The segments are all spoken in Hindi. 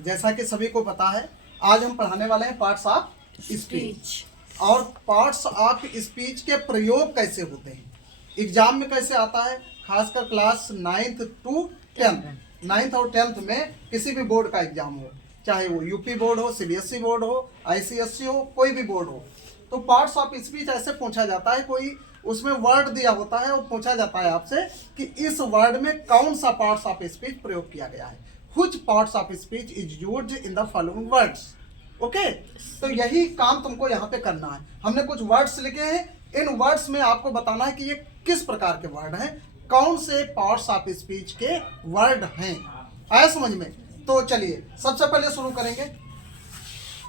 जैसा कि सभी को पता है, आज हम पढ़ाने वाले हैं पार्ट्स ऑफ स्पीच। और पार्ट्स ऑफ स्पीच के प्रयोग कैसे होते हैं, एग्जाम में कैसे आता है, खासकर class 9th to 10th, 9th और 10th में किसी भी बोर्ड का एग्जाम हो, चाहे वो यूपी बोर्ड हो, सीबीएसई बोर्ड हो, आईसीएसई हो, कोई भी बोर्ड हो, तो पार्ट्स ऑफ स्पीच ऐसे पूछा जाता है। कोई उसमें वर्ड दिया होता है और पूछा जाता है आपसे कि इस वर्ड में कौन सा पार्ट्स ऑफ स्पीच प्रयोग किया गया है, which parts of speech is used in the following words. Okay, तो यही काम तुमको यहाँ पे करना है। हमने कुछ वर्ड्स लिखे हैं, इन वर्ड्स में आपको बताना है कि ये किस प्रकार के वर्ड हैं, कौन से पार्ट्स ऑफ स्पीच के वर्ड हैं। आया समझ में? तो चलिए सबसे पहले शुरू करेंगे।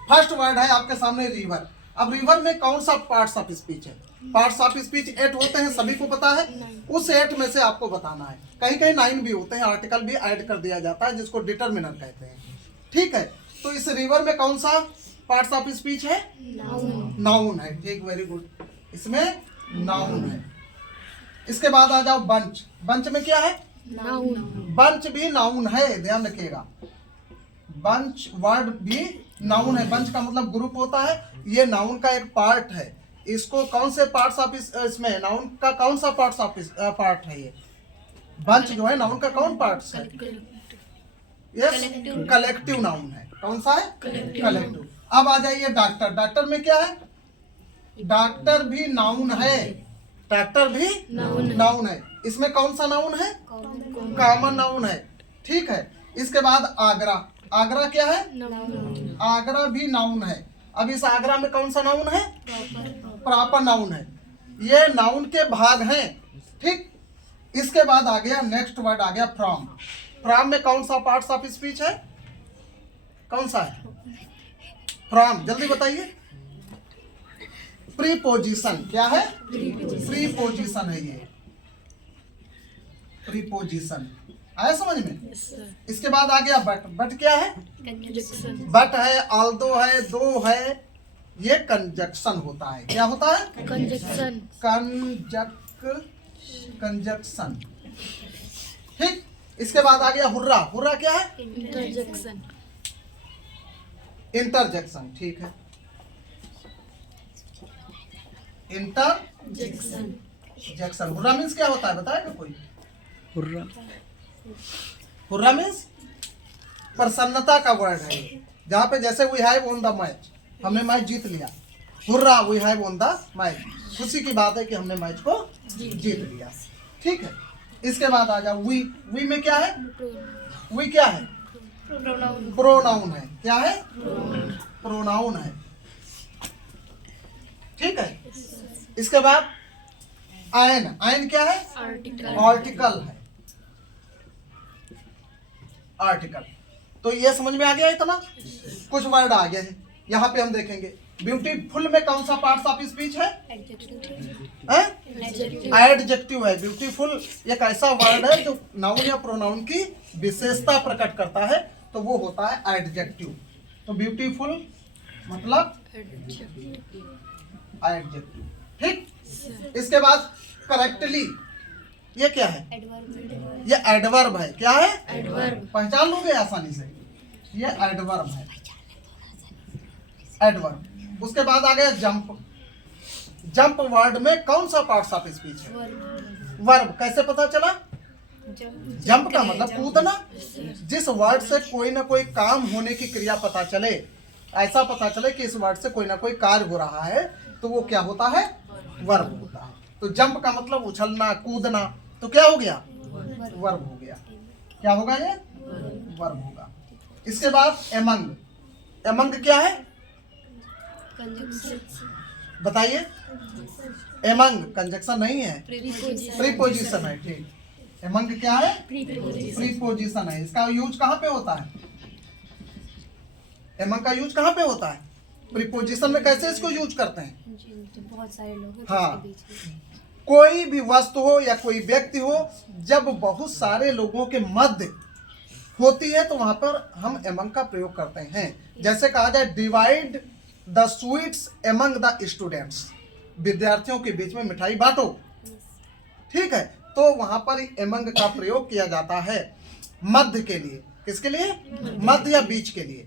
फर्स्ट वर्ड है आपके सामने रिवर। अब रिवर में कौन सा पार्ट्स ऑफ स्पीच है? पार्ट्स ऑफ स्पीच 8 होते हैं, सभी को पता है। उस 8 में से आपको बताना है। कहीं कहीं 9 भी होते हैं, आर्टिकल भी ऐड कर दिया जाता है जिसको डिटर्मिनर कहते हैं। ठीक है, तो इस रिवर में कौन सा पार्ट्स ऑफ स्पीच है? नाउन है। ठीक, वेरी गुड, इसमें नाउन है। इसके बाद आ जाओ बंच। बंच में क्या है? नाउन। बंच भी नाउन है, ध्यान रखिएगा। बंच वर्ड भी नाउन है। बंच का मतलब ग्रुप होता है, ये नाउन का एक पार्ट है। इसको कौन से पार्ट्स ऑफ इसमें नाउन का कौन सा पार्ट है? ये बंच जो है नाउन का कौन पार्ट्स है? यस, कलेक्टिव नाउन है। कौन सा है? कलेक्टिव। अब आ जाइए डॉक्टर। डॉक्टर में क्या है? डॉक्टर भी नाउन है। डॉक्टर भी नाउन है। इसमें कौन सा नाउन है? कॉमन नाउन है। ठीक है, इसके बाद आगरा। आगरा क्या है? आगरा भी नाउन है। अब इस आगरा में कौन सा नाउन है? प्रॉपर नाउन है। ये नाउन के भाग हैं। ठीक, इसके बाद आ गया नेक्स्ट वर्ड, आ गया फ्रॉम। फ्रॉम में कौन सा पार्ट्स ऑफ स्पीच है? कौन सा है फ्रॉम? जल्दी बताइए। प्रीपोजिशन। क्या है? प्रीपोजिशन है ये, प्रीपोजिशन। आया समझ में? इसके बाद आ गया बट। बट क्या है? बट है, ऑल्दो है, दो है, ये कंजक्शन होता है। क्या होता है? कंजक्शन। कंजक्शन। ठीक, इसके बाद आ गया हुर्रा। हुर्रा क्या है? इंटरजेक्शन। इंटरजेक्शन, ठीक है, इंटरजेक्शन। जैक्शन। हुर्रा मीन्स क्या होता है, बताएगा कोई? हुर्रा मीन्स प्रसन्नता का वर्ड है, जहाँ पे जैसे we have won the match, हमने मैच जीत लिया। Hurrah, we have won the match, खुशी की बात है कि हमने मैच को जीत लिया। ठीक है, इसके बाद आ जाओ वी। वी में क्या है? वी क्या है? प्रोनाउन है। क्या है? प्रोनाउन है। ठीक है, इसके बाद आयन। आयन क्या है? आर्टिकल है। आर्टिकल। तो ये समझ में आ गया इतना? कुछ वर्ड आ गए हैं, यहाँ पे हम देखेंगे। ब्यूटीफुल में कौन सा पार्ट्स ऑफ स्पीच है? एडजेक्टिव है। ब्यूटीफुल एक ऐसा वर्ड है जो नाउन या प्रोनाउन की विशेषता प्रकट करता है, तो वो होता है एडजेक्टिव। तो ब्यूटीफुल मतलब एडजेक्टिव। ठीक, इसके बाद करेक्टली, ये क्या है? ये एडवर्ब है। क्या है? एडवर्ब। पहचान लोगे आसानी से, ये एडवर्ब है, एडवर्ब। उसके बाद आ गया जंप। जंप वर्ड में कौन सा पार्ट्स ऑफ स्पीच है? वर्ब। कैसे पता चला? जंप का मतलब कूदना। जिस वर्ड से कोई ना कोई काम होने की क्रिया पता चले, ऐसा पता चले कि इस वर्ड से कोई ना कोई कार्य हो रहा है, तो वो क्या होता है? वर्ब होता है। तो जंप का मतलब उछलना, कूदना, तो क्या हो गया? वर्ब हो गया। क्या होगा ये? वर्ब होगा। इसके बाद एमंग। एमंग क्या है? बताइए। एमंग कंजक्शन नहीं है, प्रीपोजिशन है। ठीक, एमंग क्या है? प्रीपोजिशन है। इसका यूज कहाँ पे होता है? एमंग का यूज कहाँ पे होता है? प्रीपोजिशन में। कैसे इसको यूज करते हैं? बहुत सारे लोग हाँ, कोई भी वस्तु हो या कोई व्यक्ति हो, जब बहुत सारे लोगों के मध्य होती है तो वहां पर हम एमंग का प्रयोग करते हैं। जैसे कहा जाए divide the sweets among the students, विद्यार्थियों के बीच में मिठाई बांटो। ठीक है, तो वहां पर एमंग का प्रयोग किया जाता है मध्य के लिए। किसके लिए? मध्य या बीच के लिए।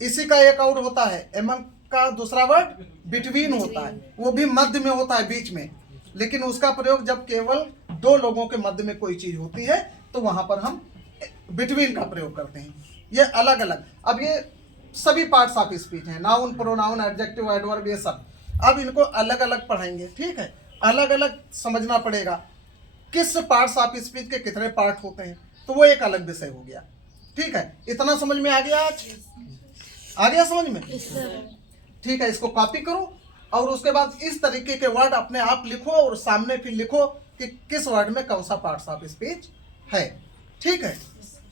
इसी का एक और होता है, एमंग का दूसरा वर्ड बिटवीन होता है, वो भी मध्य में होता है, बीच में, लेकिन उसका प्रयोग जब केवल दो लोगों के मध्य में कोई चीज होती है तो वहां पर हम बिटवीन का प्रयोग करते हैं। ये अलग अलग, अब ये सभी पार्ट्स ऑफ स्पीच हैं, नाउन, प्रोनाउन, एडजेक्टिव, एडवर्ब, ये सब। अब इनको अलग अलग पढ़ाएंगे, ठीक है, अलग अलग समझना पड़ेगा किस पार्ट्स ऑफ स्पीच के कितने पार्ट होते हैं, तो वो एक अलग विषय हो गया। ठीक है, इतना समझ में आ गया? आज आ गया समझ में? ठीक है, इसको कॉपी करो और उसके बाद इस तरीके के वर्ड अपने आप लिखो और सामने फिर लिखो कि किस वर्ड में कौन सा पार्ट्स ऑफ स्पीच है। ठीक है,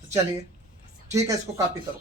तो चलिए, ठीक है, इसको कॉपी करो।